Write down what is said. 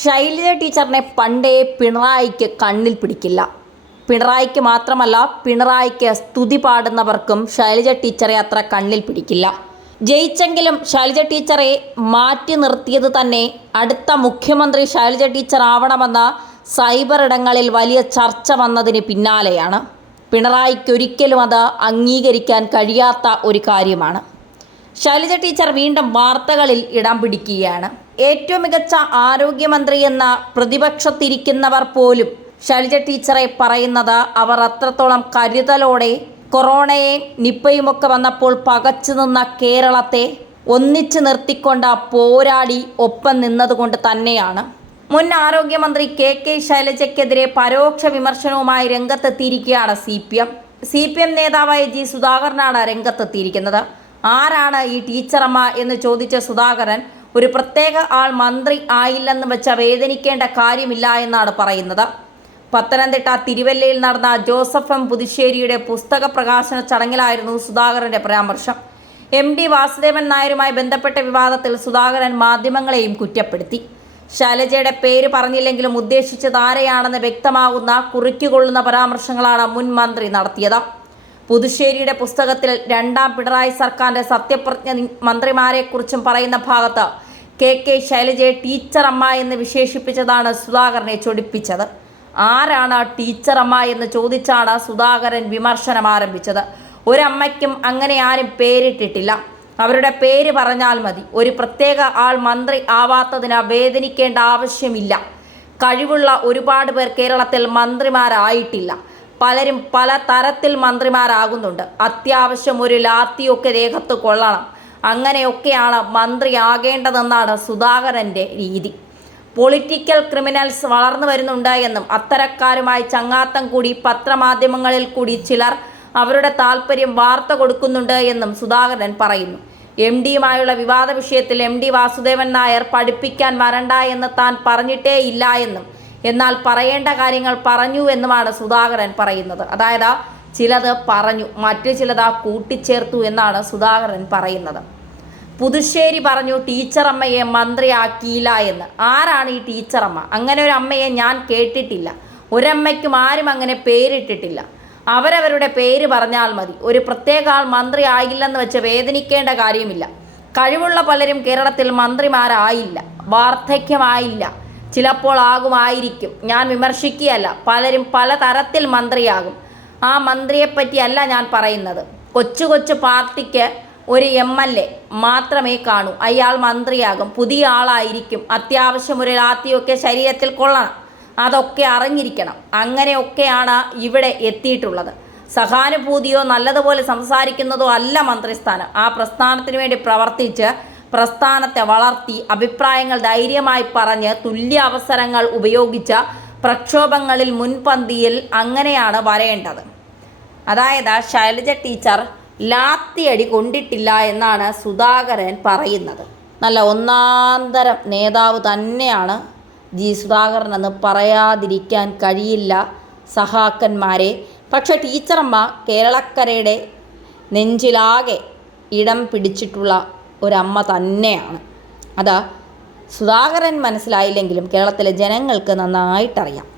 ശൈലജ ടീച്ചറിനെ പണ്ടേ പിണറായിക്ക് കണ്ണിൽ പിടിക്കില്ല. പിണറായിക്ക് മാത്രമല്ല പിണറായിക്ക് സ്തുതി പാടുന്നവർക്കും ശൈലജ ടീച്ചറെ അത്ര കണ്ണിൽ പിടിക്കില്ല. ജയിച്ചെങ്കിലും ശൈലജ ടീച്ചറെ മാറ്റി നിർത്തിയത് തന്നെ അടുത്ത മുഖ്യമന്ത്രി ശൈലജ ടീച്ചർ ആവണമെന്ന സൈബർ ഇടങ്ങളിൽ വലിയ ചർച്ച വന്നതിന് പിന്നാലെയാണ്. പിണറായിക്ക് ഒരിക്കലും അത് അംഗീകരിക്കാൻ കഴിയാത്ത ഒരു കാര്യമാണ്. ശൈലജ ടീച്ചർ വീണ്ടും വാർത്തകളിൽ ഇടം പിടിക്കുകയാണ്. ഏറ്റവും മികച്ച ആരോഗ്യമന്ത്രി എന്ന പ്രതിപക്ഷത്തിരിക്കുന്നവർ പോലും ശൈലജ ടീച്ചറെ പറയുന്നത് അവർ അത്രത്തോളം കരുതലോടെ കൊറോണയെ നിപ്പയുമൊക്കെ വന്നപ്പോൾ പകച്ചു നിന്ന കേരളത്തെ ഒന്നിച്ചു നിർത്തിക്കൊണ്ട് പോരാടി ഒപ്പം നിന്നതുകൊണ്ട് തന്നെയാണ്. മുൻ ആരോഗ്യമന്ത്രി കെ കെ ശൈലജയ്ക്കെതിരെ പരോക്ഷ വിമർശനവുമായി രംഗത്തെത്തിയിരിക്കുകയാണ് C P M. C P M നേതാവായ ജി സുധാകരനാണ് രംഗത്തെത്തിയിരിക്കുന്നത്. ആരാണ് ഈ ടീച്ചറമ്മ എന്ന് ചോദിച്ച സുധാകരൻ ഒരു പ്രത്യേക ആൾ മന്ത്രി ആയില്ലെന്ന് വെച്ച വേദനിക്കേണ്ട കാര്യമില്ല എന്നാണ് പറയുന്നത്. പത്തനംതിട്ട തിരുവല്ലയിൽ നടന്ന ജോസഫ് എം പുതുശ്ശേരിയുടെ പുസ്തക പ്രകാശന ചടങ്ങിലായിരുന്നു സുധാകരന്റെ പരാമർശം. എം ഡി വാസുദേവൻ നായരുമായി ബന്ധപ്പെട്ട വിവാദത്തിൽ സുധാകരൻ മാധ്യമങ്ങളെയും കുറ്റപ്പെടുത്തി. ശൈലജയുടെ പേര് പറഞ്ഞില്ലെങ്കിലും ഉദ്ദേശിച്ചത് ആരെയാണെന്ന് വ്യക്തമാകുന്ന കുറിക്കുകൊള്ളുന്ന പരാമർശങ്ങളാണ് മുൻ മന്ത്രി നടത്തിയത്. പുതുശ്ശേരിയുടെ പുസ്തകത്തിൽ രണ്ടാം പിണറായി സർക്കാരിന്റെ സത്യപ്രജ്ഞ നി- മന്ത്രിമാരെക്കുറിച്ചും പറയുന്ന ഭാഗത്ത് കെ കെ ശൈലജയെ ടീച്ചറമ്മ എന്ന് വിശേഷിപ്പിച്ചതാണ് സുധാകരനെ ചൊടിപ്പിച്ചത്. ആരാണ് ടീച്ചറമ്മ എന്ന് ചോദിച്ചാണ് സുധാകരൻ വിമർശനം ആരംഭിച്ചത്. ഒരമ്മയ്ക്കും അങ്ങനെ ആരും പേരിട്ടിട്ടില്ല. അവരുടെ പേര് പറഞ്ഞാൽ മതി. ഒരു പ്രത്യേക ആൾ മന്ത്രി ആവാത്തതിന് വേദനിക്കേണ്ട ആവശ്യമില്ല. കഴിവുള്ള ഒരുപാട് പേർ കേരളത്തിൽ മന്ത്രിമാരായിട്ടില്ല. പലരും പല തരത്തിൽ മന്ത്രിമാരാകുന്നുണ്ട്. അത്യാവശ്യം ഒരു ലാത്തിയൊക്കെ രേഖത്ത് കൊള്ളണം. അങ്ങനെയൊക്കെയാണ് മന്ത്രിയാകേണ്ടതെന്നാണ് സുധാകരന്റെ രീതി. പൊളിറ്റിക്കൽ ക്രിമിനൽസ് വളർന്നു വരുന്നുണ്ട് എന്നും അത്തരക്കാരുമായി ചങ്ങാത്തം കൂടി പത്രമാധ്യമങ്ങളിൽ കൂടി ചിലർ അവരുടെ താല്പര്യം വാർത്ത കൊടുക്കുന്നുണ്ട് എന്നും സുധാകരൻ പറയുന്നു. എം ഡിയുമായുള്ള വിവാദ വിഷയത്തിൽ എം ഡി വാസുദേവൻ നായർ പഠിപ്പിക്കാൻ വരണ്ട എന്ന് താൻ പറഞ്ഞിട്ടേ ഇല്ല എന്നും എന്നാൽ പറയേണ്ട കാര്യങ്ങൾ പറഞ്ഞു എന്നുമാണ് സുധാകരൻ പറയുന്നത്. അതായത് ചിലത് പറഞ്ഞു മറ്റു ചിലത് കൂട്ടിച്ചേർത്തു എന്നാണ് സുധാകരൻ പറയുന്നത്. പുതുശ്ശേരി പറഞ്ഞു ടീച്ചറമ്മയെ മന്ത്രിയാക്കിയില്ല എന്ന്. ആരാണ് ഈ ടീച്ചറമ്മ? അങ്ങനെ ഒരു അമ്മയെ ഞാൻ കേട്ടിട്ടില്ല. ഒരമ്മയ്ക്കും ആരും അങ്ങനെ പേരിട്ടിട്ടില്ല. അവരവരുടെ പേര് പറഞ്ഞാൽ മതി. ഒരു പ്രത്യേക ആൾ മന്ത്രി ആയില്ലെന്ന് വെച്ച് വേദനിക്കേണ്ട കാര്യമില്ല. കഴിവുള്ള പലരും കേരളത്തിൽ മന്ത്രിമാരായില്ല. വാർദ്ധക്യമായില്ല. ചിലപ്പോൾ ആകുമായിരിക്കും ഞാൻ വിമർശിക്കുകയല്ല. പലരും പല തരത്തിൽ മന്ത്രിയാകും. ആ മന്ത്രിയെപ്പറ്റിയല്ല ഞാൻ പറയുന്നത്. കൊച്ചു കൊച്ചു പാർട്ടിക്ക് ഒരു എം എൽ എ മാത്രമേ കാണൂ. അയാൾ മന്ത്രിയാകും. പുതിയ ആളായിരിക്കും. അത്യാവശ്യം ഒരു ലാത്തിയൊക്കെ ശരീരത്തിൽ കൊള്ളണം. അതൊക്കെ അറിഞ്ഞിരിക്കണം. അങ്ങനെയൊക്കെയാണ് ഇവിടെ എത്തിയിട്ടുള്ളത്. സഹാനുഭൂതിയോ നല്ലതുപോലെ സംസാരിക്കുന്നതോ അല്ല മന്ത്രിസ്ഥാനം. ആ പ്രസ്ഥാനത്തിന് വേണ്ടി പ്രവർത്തിച്ച് പ്രസ്ഥാനത്തെ വളർത്തി അഭിപ്രായങ്ങൾ ധൈര്യമായി പറഞ്ഞ് തുല്യ അവസരങ്ങൾ ഉപയോഗിച്ച പ്രക്ഷോഭങ്ങളിൽ മുൻപന്തിയിൽ അങ്ങനെയാണ് വരേണ്ടത്. അതായത് ശൈലജ ടീച്ചർ ലാത്തിയടി കൊണ്ടിട്ടില്ല എന്നാണ് സുധാകരൻ പറയുന്നത്. നല്ല ഒന്നാന്തരം നേതാവ് തന്നെയാണ് ജി സുധാകരൻ എന്ന് പറയാതിരിക്കാൻ കഴിയില്ല സഹാക്കന്മാരെ. പക്ഷേ ടീച്ചറമ്മ കേരളക്കരയുടെ നെഞ്ചിലാകെ ഇടം പിടിച്ചിട്ടുള്ള ഒരമ്മ തന്നെയാണ്. അതാ സുധാകരൻ മനസ്സിലായില്ലെങ്കിലും കേരളത്തിലെ ജനങ്ങൾക്ക് നന്നായിട്ടറിയാം.